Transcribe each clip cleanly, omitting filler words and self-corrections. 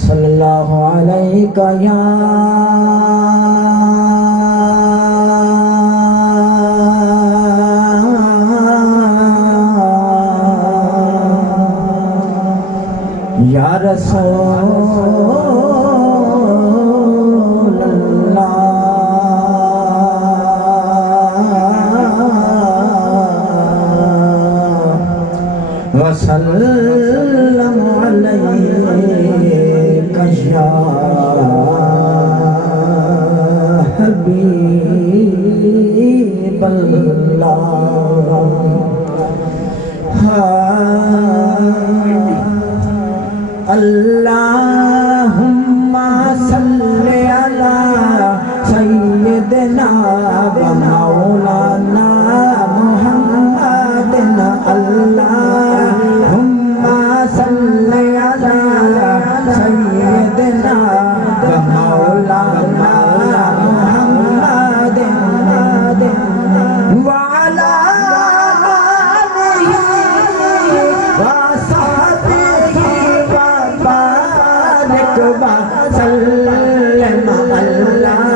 सल्लल्लाहु अलैका या रसूल अल्लाह वसल्लम अलैका या हबीब अल्लाहुम्मा सल्ली अला सय्यिदिना व मौलाना मुहम्मदिन अल्लाहुम्मा सल्ली अला सय्यिदिना व मौलाना मुहम्मदिन व अला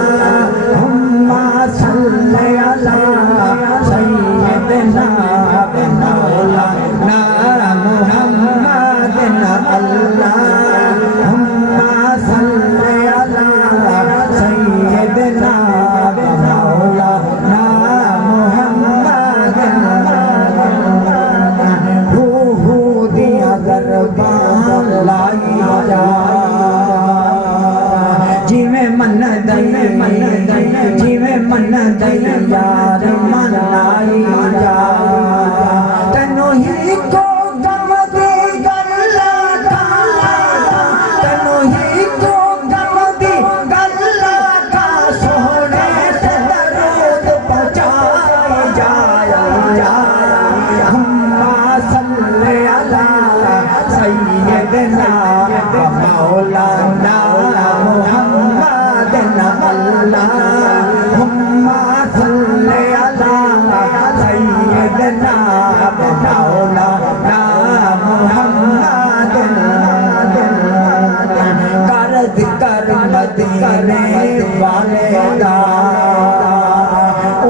अल्लाहुम्मा सल्ली अला सय्यिदिना व मौलाना मुहम्मदिन अल्लाहुम्मा सल्ली अला सय्यिदिना व मौलाना मुहम्मदिन हू दिया गरबान लाई जा जिमें मन दई यार मनाई जा तैनू ही को गम दी गल्ला का तैनू ही को गम दी गल्ला का सोने से दरूद पहुंचाई जा हुम्मा सल्ली अला सय्यिदिना व मौलाना मुहम्मदिन अल्लाहुम्मा सल्ली अला सय्यिदिना व मौलाना मुहम्मदिन कर जिक्र मदीने वाले दा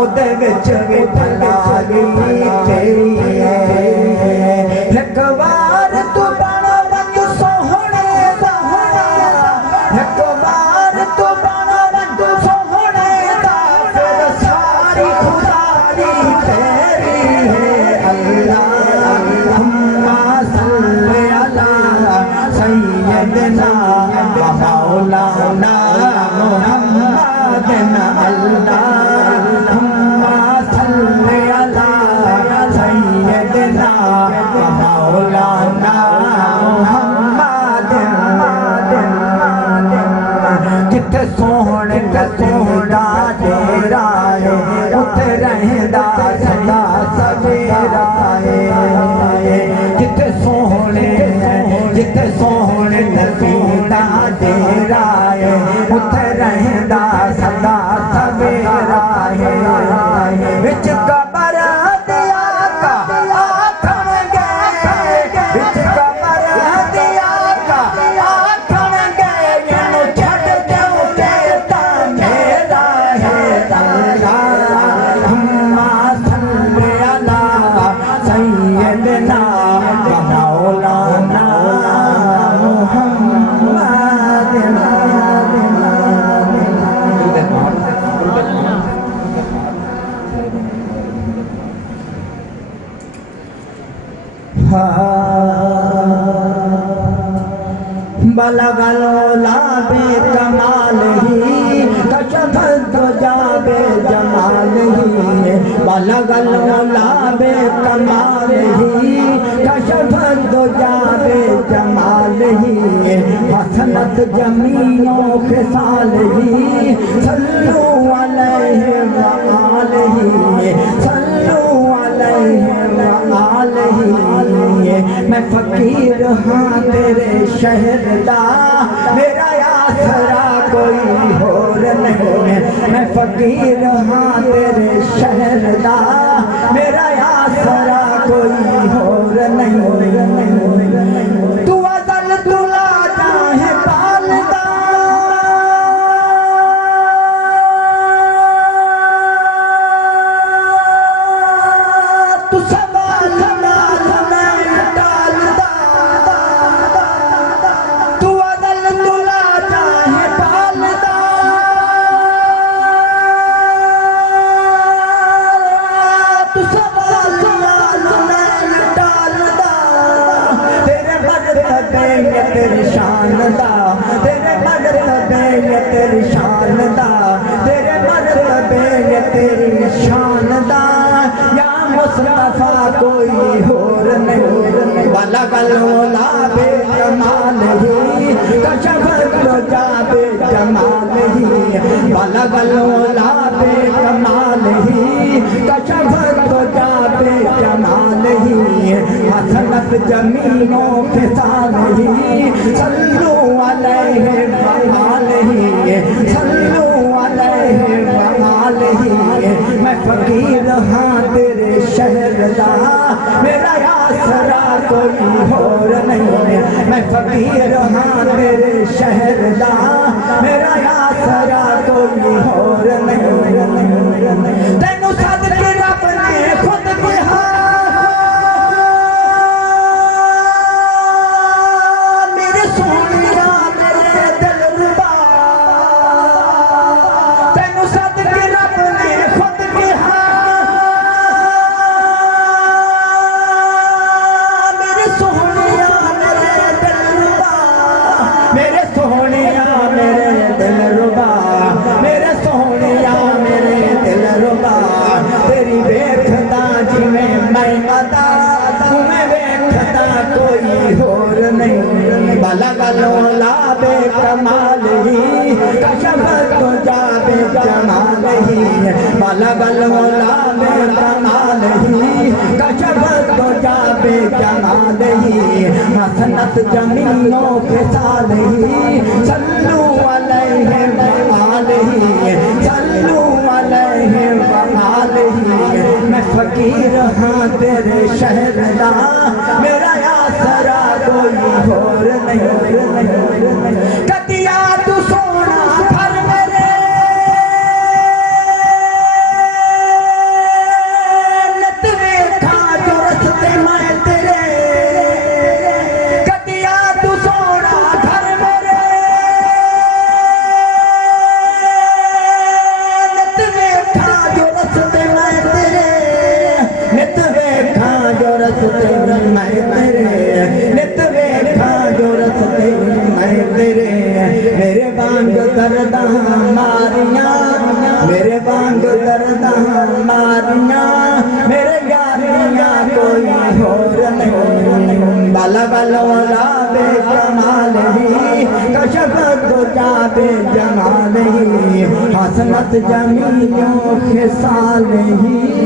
ओदे विच भलाई तेरी है एक बार तू बन वंज सोहणे दा एक बार तू बन वंज सोहणे दा फिर सारी खुदाई तेरी है अल्लाहुम्मा सल्ली अला सय्यिदिना व मौलाना मुहम्मदिन अल्लाहुम्मा सल्ली अला सय्यिदिना व मौलाना मुहम्मदिन जिथे सोहणे कसूड़ा तेरा है उथे रहंदा सदा सवेरा है जिथे सोहणे नसीदा तेरा है उथे रहंदा सदा सवेरा है विच कबर दिया का आखणगे विच कबर दिया का आखणगे इनु छड़ देऊं ते मेरा है अल्लाहुम्मा सल्ली अला सय्यिदिना व मौलाना मुहम्मदिन बलगलोला बे कमाल ही कशफ जाबे जमाल ही बलगलोला बे कमाल ही कशफ जाबे जमाल ही हसनत जमीनों खिसाल ही सल्लू अलैहि व आलिहि सल्लू अलैहि व आलिहि मैं फकीर हाँ तेरे शहर दा मेरा आसरा कोई और नहीं मैं फकीर हाँ तेरे शहर दा मेरा आसरा कोई और नहीं तू अज़ल तुला चाहे शानदा तेरे मरतबे ये तेरी शानदा तेरे मरतबे ये तेरी शानदा या मुस्तफा कोई और नहीं बलगल ओला बे कमाल ही कशफ तो जाबे जमाल ही बलगल ओला बे कमाल ही कशफ तो जाबे जमाल ही हसनत जमीनों के साल ही सल्लू अलैहि वमाल ही सल्लू अलैहि वमाल ही मैं फकीर हाँ तेरे शहरदा मेरा आसरा कोई और नहीं मैं फकीर हाँ तेरे शहरदा मेरा आसरा कोई और नहीं तेनू सदके रब ने खुद कहा मेरे सोनिया मेरे दिलरुबा तेनू सदके रब ने खुद कहा मेरे सोनिया मेरे दिलरुबा मेरे सोनिया मेरे दिलरुबा मेरे सोनिया मेरे दिलरुबा तेरी वेखदा जिवें मैं अदा तुम्हें वेखदा कोई और नहीं बलगल ओला बे कमाल ही कशफ तो जाबे जमाल ही बलगल ओला बे कमाल ही कशफ तो जाबे जमाल ही हसनत जमीनों के साल ही सल्लू अलैहि वमाल ही सल्लू अलैहि वमाल ही मैं फकीर हाँ तेरे शहरदा मेरा आसरा कोई और नहीं कदिया तू सोना घर मेरे नत वेखा जो रस्ते मैं तेरे कदिया तू सोना घर मेरे नत वेखा जो रस्ते मैं तेरे नित वेखा जो रस्ते मैं तेरे नित वेखा जो रस्ते मैं तेरे मेरे बांग दर्दा मारिया मेरे बांग दर्दा मारिया मेरे यारिया कोई और नहीं बलगल ओला बे कमाल ही कशफ तो जाबे जमाल ही हसनत जमीनों के साल ही